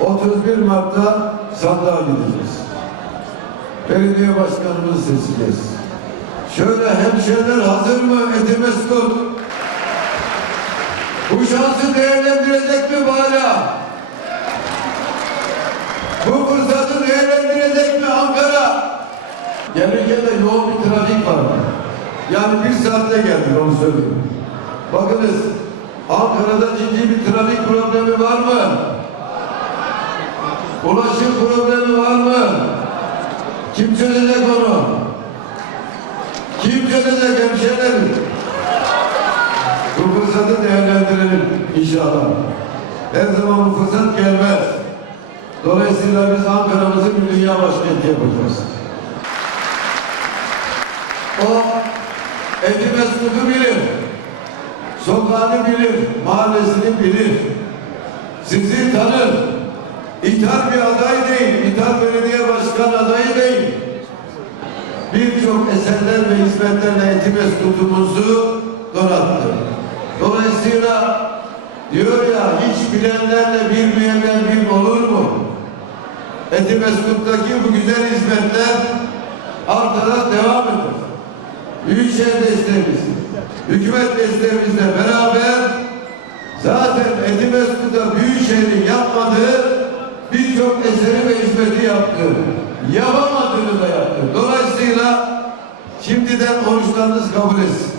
31 Mart'ta sandığa gideceğiz. Belediye başkanımızı seçeceğiz. Şöyle hemşehriler hazır mı Etimeskut? Bu şansı değerlendirecek mi hala? Bu fırsatı değerlendirecek mi Ankara? Gelirken de yoğun bir trafik var. Yani bir saatte geldik onu söyleyeyim. Bakınız Ankara'da ciddi bir trafik problemi var mı? Ulaşım problemi var mı? Kim çözecek onu? Kim çözecek hemşehrilerim? Bu fırsatı değerlendirelim inşallah. Her zaman bu fırsat gelmez. Dolayısıyla biz Ankara'mızı bir dünya başkenti yapacağız. O Etimesgut'u bilir. Sokağını bilir, mahallesini bilir. Sizi tanır. İthal bir aday değil, İthal Belediye Başkan adayı değil. Birçok eserler ve hizmetlerle Etimesgut'umuzu donattı. Dolayısıyla diyor ya hiç bilenlerle bilmeyenler bir olur mu? Etimesgut'taki bu güzel hizmetler arkada devam eder. Büyükşehir desteğimiz, hükümet desteğimizle beraber zaten Etimesgut'ta Büyükşehir'in yapmadığı yaptı. Yapamadığını da yaptı. Dolayısıyla şimdiden oruçlarınız kabul etsin.